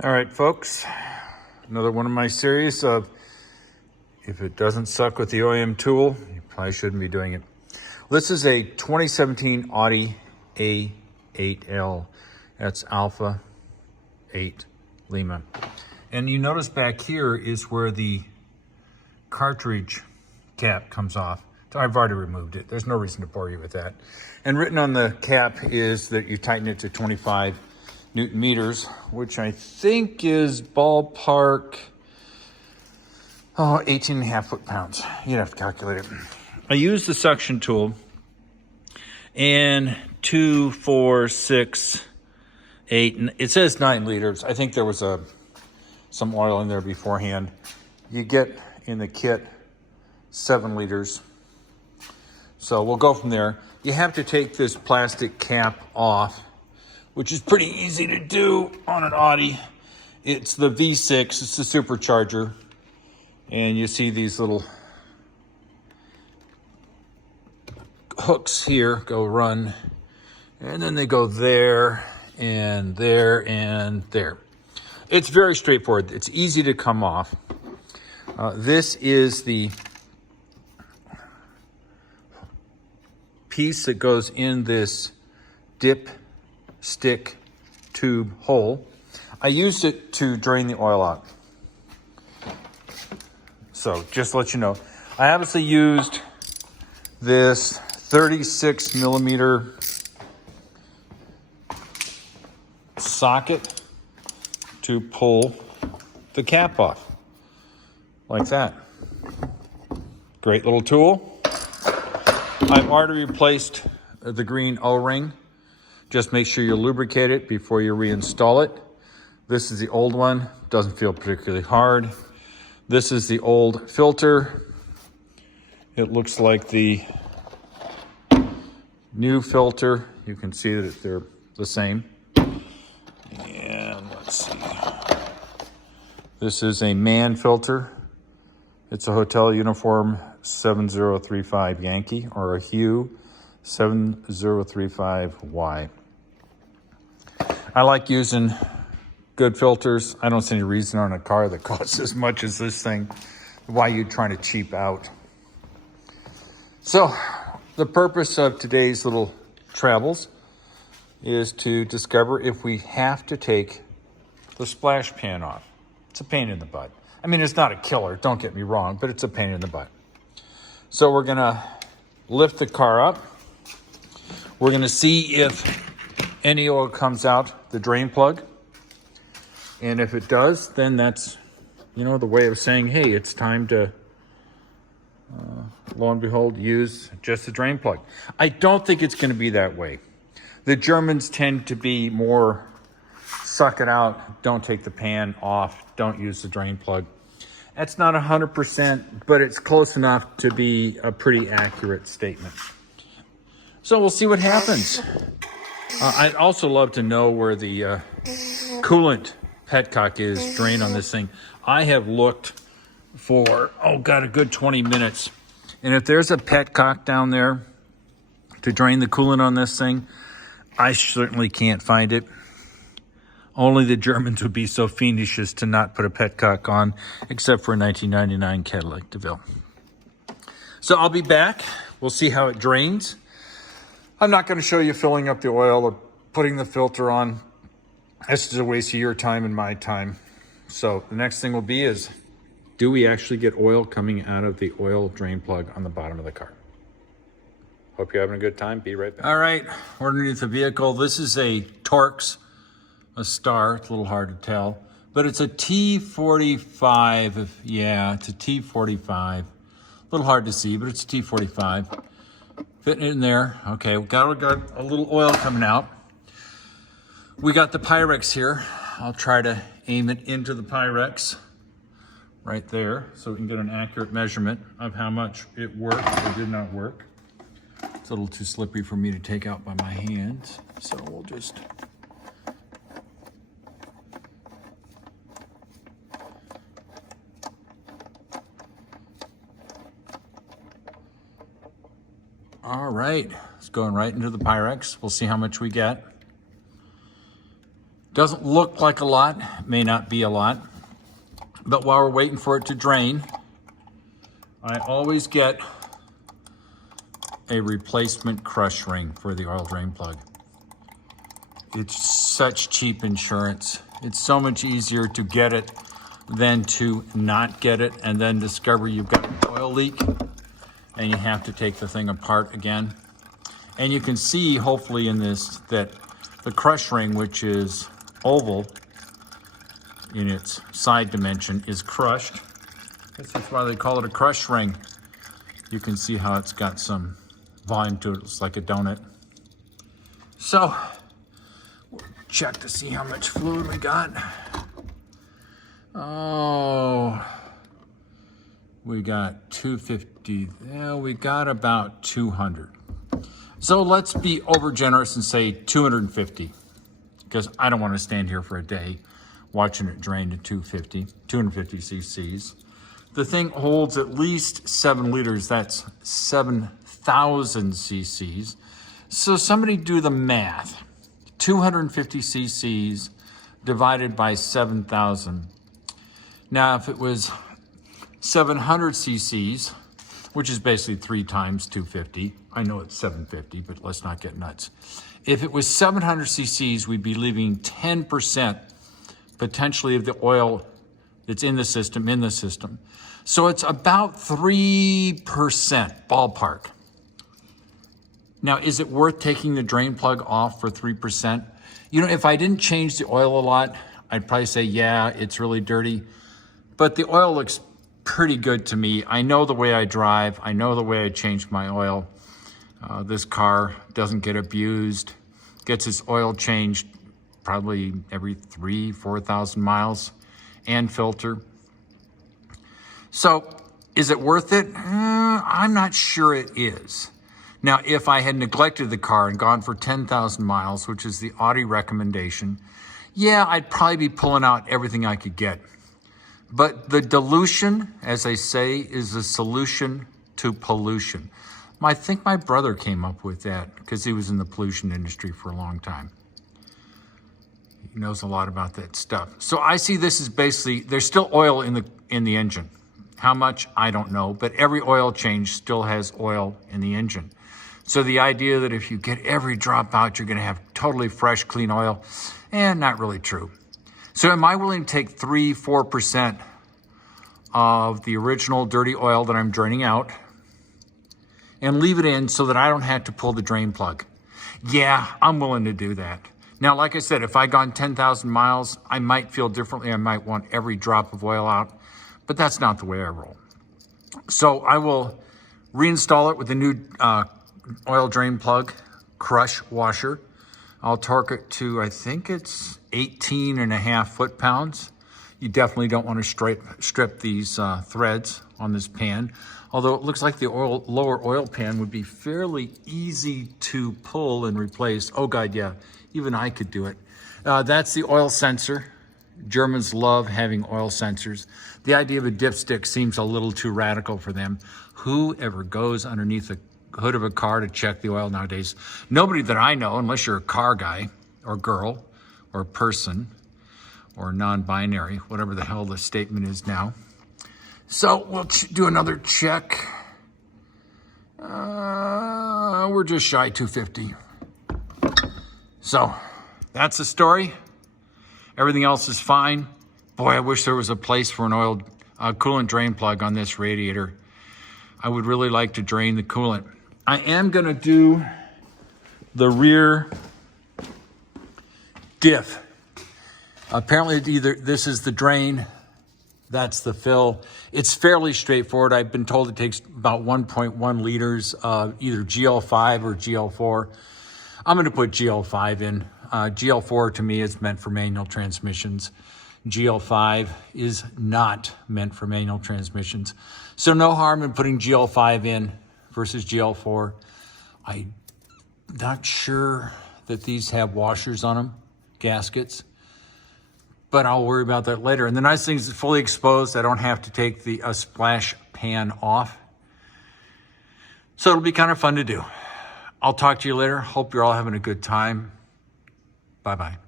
All right, folks, another one of my series of if it doesn't suck with the OEM tool, you probably shouldn't be doing it. This is a 2017 Audi A8L. That's Alpha 8 Lima. And you notice back here is where the cartridge cap comes off. I've already removed it. There's no reason to bore you with that. And written on the cap is that you tighten it to 25 Newton meters, which I think is ballpark, 18 and a half foot-pounds. You'd have to calculate it. I used the suction tool, and 2, 4, 6, 8, and it says 9 liters. I think there was some oil in there beforehand. You get in the kit 7 liters. So we'll go from there. You have to take this plastic cap off, which is pretty easy to do on an Audi. It's the V6, it's the supercharger. And you see these little hooks here go run, and then they go there and there and there. It's very straightforward. It's easy to come off. This is the piece that goes in this dip stick tube hole. I used it to drain the oil out. So just to let you know, I obviously used this 36 millimeter socket to pull the cap off like that. Great little tool. I've already replaced the green O-ring. Just make sure you lubricate it before you reinstall it. This is the old one, doesn't feel particularly hard. This is the old filter. It looks like the new filter. You can see that they're the same. And let's see. This is a man filter. It's a Hotel Uniform 7035 Yankee, or a Hue 7035Y. I like using good filters. I don't see any reason on a car that costs as much as this thing why you're trying to cheap out. So the purpose of today's little travels is to discover if we have to take the splash pan off. It's a pain in the butt. I mean, it's not a killer, don't get me wrong, but it's a pain in the butt. So we're gonna lift the car up. We're gonna see if any oil comes out the drain plug. And if it does, then that's, the way of saying, hey, it's time to, lo and behold, use just the drain plug. I don't think it's going to be that way. The Germans tend to be more suck it out, don't take the pan off, don't use the drain plug. That's not 100%, but it's close enough to be a pretty accurate statement. So we'll see what happens. I'd also love to know where the coolant petcock is drained on this thing. I have looked for, a good 20 minutes. And if there's a petcock down there to drain the coolant on this thing, I certainly can't find it. Only the Germans would be so fiendish as to not put a petcock on, except for a 1999 Cadillac DeVille. So I'll be back. We'll see how it drains. I'm not going to show you filling up the oil or putting the filter on. That's just a waste of your time and my time. So the next thing will be is, do we actually get oil coming out of the oil drain plug on the bottom of the car? Hope you're having a good time. Be right back. All right, we're underneath the vehicle. This is a Torx, a Star. It's a little hard to tell, but it's a T45. Yeah, it's a T45. A little hard to see, but it's a T45. Fitting it in there. Okay, we got a little oil coming out. We got the Pyrex here. I'll try to aim it into the Pyrex right there so we can get an accurate measurement of how much it worked or did not work. It's a little too slippery for me to take out by my hands, so we'll just... All right, it's going right into the Pyrex. We'll see how much we get. Doesn't look like a lot, may not be a lot, but while we're waiting for it to drain, I always get a replacement crush ring for the oil drain plug. It's such cheap insurance. It's so much easier to get it than to not get it and then discover you've got an oil leak and you have to take the thing apart again. And you can see, hopefully in this, that the crush ring, which is oval in its side dimension, is crushed. I guess that's why they call it a crush ring. You can see how it's got some volume to it. It's like a donut. So, we'll check to see how much fluid we got. Oh, we got 250. Yeah, we got about 200. So let's be over generous and say 250, because I don't want to stand here for a day watching it drain to 250 cc's. The thing holds at least 7 liters. That's 7,000 cc's. So somebody do the math. 250 cc's divided by 7,000. Now, if it was 700 cc's, which is basically 3 times 250. I know it's 750, but let's not get nuts. If it was 700 cc's, we'd be leaving 10% potentially of the oil that's in the system. So it's about 3% ballpark. Now, is it worth taking the drain plug off for 3%? You know, if I didn't change the oil a lot, I'd probably say, yeah, it's really dirty. But the oil looks pretty good to me. I know the way I drive. I know the way I change my oil. This car doesn't get abused. Gets its oil changed probably every 4,000 miles, and filter. So is it worth it? I'm not sure it is. Now, if I had neglected the car and gone for 10,000 miles, which is the Audi recommendation, yeah, I'd probably be pulling out everything I could get. But the dilution, as they say, is the solution to pollution. I think my brother came up with that because he was in the pollution industry for a long time. He knows a lot about that stuff. So I see this as basically, there's still oil in the engine. How much, I don't know, but every oil change still has oil in the engine. So the idea that if you get every drop out, you're gonna have totally fresh, clean oil, not really true. So am I willing to take 3-4% of the original dirty oil that I'm draining out and leave it in so that I don't have to pull the drain plug? Yeah, I'm willing to do that. Now, like I said, if I'd gone 10,000 miles, I might feel differently. I might want every drop of oil out, but that's not the way I roll. So I will reinstall it with a new oil drain plug crush washer. I'll torque it to, I think it's 18.5 foot-pounds. You definitely don't want to strip these threads on this pan, although it looks like the lower oil pan would be fairly easy to pull and replace. Oh God, yeah, even I could do it. That's the oil sensor. Germans love having oil sensors. The idea of a dipstick seems a little too radical for them. Who ever goes underneath the hood of a car to check the oil nowadays? Nobody that I know, unless you're a car guy or girl or person or non-binary, whatever the hell the statement is now. So we'll do another check. We're just shy 250. So that's the story. Everything else is fine. Boy, I wish there was a place for an oil coolant drain plug on this radiator. I would really like to drain the coolant. I am gonna do the rear diff. Apparently either this is the drain, that's the fill. It's fairly straightforward. I've been told it takes about 1.1 liters of either GL5 or GL4. I'm gonna put GL5 in. GL4 to me is meant for manual transmissions. GL5 is not meant for manual transmissions. So no harm in putting GL5 in versus GL4. I'm not sure that these have washers on them, gaskets, but I'll worry about that later. And the nice thing is it's fully exposed. I don't have to take the splash pan off. So it'll be kind of fun to do. I'll talk to you later. Hope you're all having a good time. Bye-bye.